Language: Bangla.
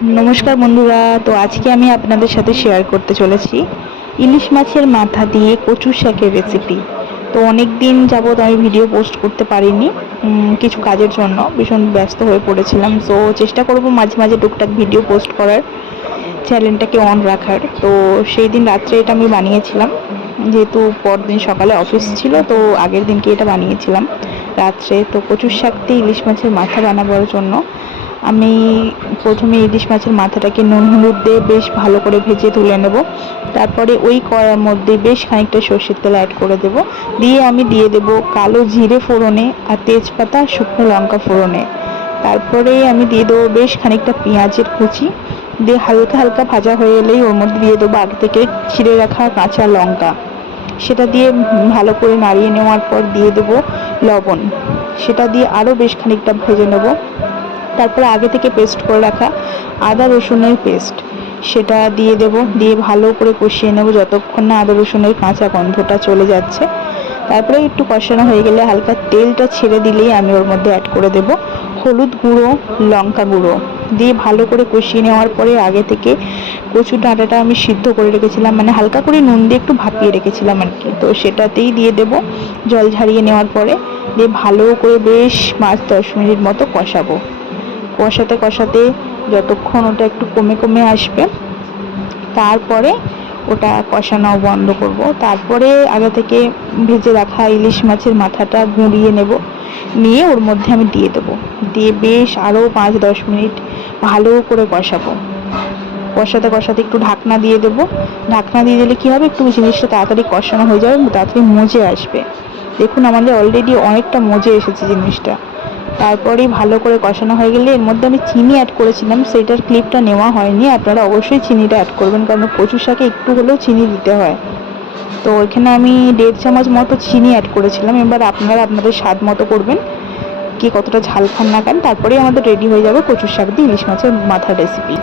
নমস্কার বন্ধুরা, তো আজকে আমি আপনাদের সাথে শেয়ার করতে চলেছি ইলিশ মাছের মাথা দিয়ে কচু শাকের রেসিপি। তো অনেক দিন যাবৎ আমি ভিডিও পোস্ট করতে পারিনি, কিছু কাজের জন্য ভীষণ ব্যস্ত হয়ে পড়েছিলাম। সো চেষ্টা করব মাঝে মাঝে টুকটাক ভিডিও পোস্ট করার, চ্যানেলটাকে অন রাখার। তো সেই দিন রাত্রে এটা আমি বানিয়েছিলাম, যেহেতু পরদিন সকালে অফিস ছিল, তো আগের দিনকে এটা বানিয়েছিলাম রাত্রে। তো কচুর শাক দিয়ে ইলিশ মাছের মাথা বানাবার জন্য আমি প্রথমে ইলিশ মাছের মাথাটাকে নুন হলুদ দিয়ে বেশ ভালো করে ভেজে তুলে নেব। তারপরে ওই কড়ার মধ্যে বেশ খানিকটা সর্ষের তেল অ্যাড করে দেব, দিয়ে আমি দিয়ে দেব কালো জিরে ফোড়নে আর তেজপাতা শুকনো লঙ্কা ফোড়নে। তারপরে আমি দিয়ে দেবো বেশ খানিকটা পেঁয়াজের কুচি, দিয়ে হালকা হালকা ভাজা হয়ে এলেই ওর মধ্যে দিয়ে দেবো আগে থেকে ছিঁড়ে রাখা কাঁচা লঙ্কা। সেটা দিয়ে ভালো করে নাড়িয়ে নেওয়ার পর দিয়ে দেবো লবণ, সেটা দিয়ে আরও বেশ খানিকটা ভেজে নেব। তারপরে আগে থেকে পেস্ট করে রাখা আদা রসুনের পেস্ট সেটা দিয়ে দেব, দিয়ে ভালো করে কষিয়ে নেব যতক্ষণ না আদা রসুনের কাঁচা গন্ধটা চলে যাচ্ছে। তারপরে একটু কষানো হয়ে গেলে হালকা তেলটা ছেড়ে দিলেই আমি ওর মধ্যে অ্যাড করে দেব হলুদ গুঁড়ো, লঙ্কা গুঁড়ো, দিয়ে ভালো করে কষিয়ে নেওয়ার পরে আগে থেকে কচু ডাঁটাটা আমি সিদ্ধ করে রেখেছিলাম, মানে হালকা করে নুন দিয়ে একটু ভাপিয়ে রেখেছিলাম আর কি, তো সেটাতেই দিয়ে দেব জল ঝারিয়ে নেওয়ার পরে। দিয়ে ভালো করে বেশ 5-10 মিনিট মতো কষাবো। কষাতে কষাতে যতক্ষণ ওটা একটু কমে কমে আসবে, তারপরে ওটা কষানো বন্ধ করব। তারপরে আগে থেকে ভেজে রাখা ইলিশ মাছের মাথাটা গুঁড়িয়ে নেব, নিয়ে ওর মধ্যে আমি দিয়ে দেবো, দিয়ে বেশ আরও 5-10 মিনিট ভালো করে কষাবো। কষাতে কষাতে একটু ঢাকনা দিয়ে দেবো। ঢাকনা দিয়ে দিলে কী হবে, একটু জিনিসটা তাড়াতাড়ি কষানো হয়ে যাবে, তাড়াতাড়ি মজে আসবে। দেখুন আমাদের অলরেডি অনেকটা মজে এসেছে জিনিসটা। তারপরেই ভালো করে কষানো হয়ে গেলে এর মধ্যে আমি চিনি অ্যাড করেছিলাম, সেইটার ক্লিপটা নেওয়া হয়নি। আপনারা অবশ্যই চিনিটা অ্যাড করবেন, কারণ কচু শাকে একটু হলেও চিনি দিতে হয়। তো এখানে আমি 1.5 চামচ মতো চিনি অ্যাড করেছিলাম। এবার আপনারা আপনাদের স্বাদ মতো করবেন, কি কতটা ঝাল খান না খান। তারপরেই আমাদের রেডি হয়ে যাবে কচু শাক দিয়ে ইলিশ মাছের মাথার রেসিপি।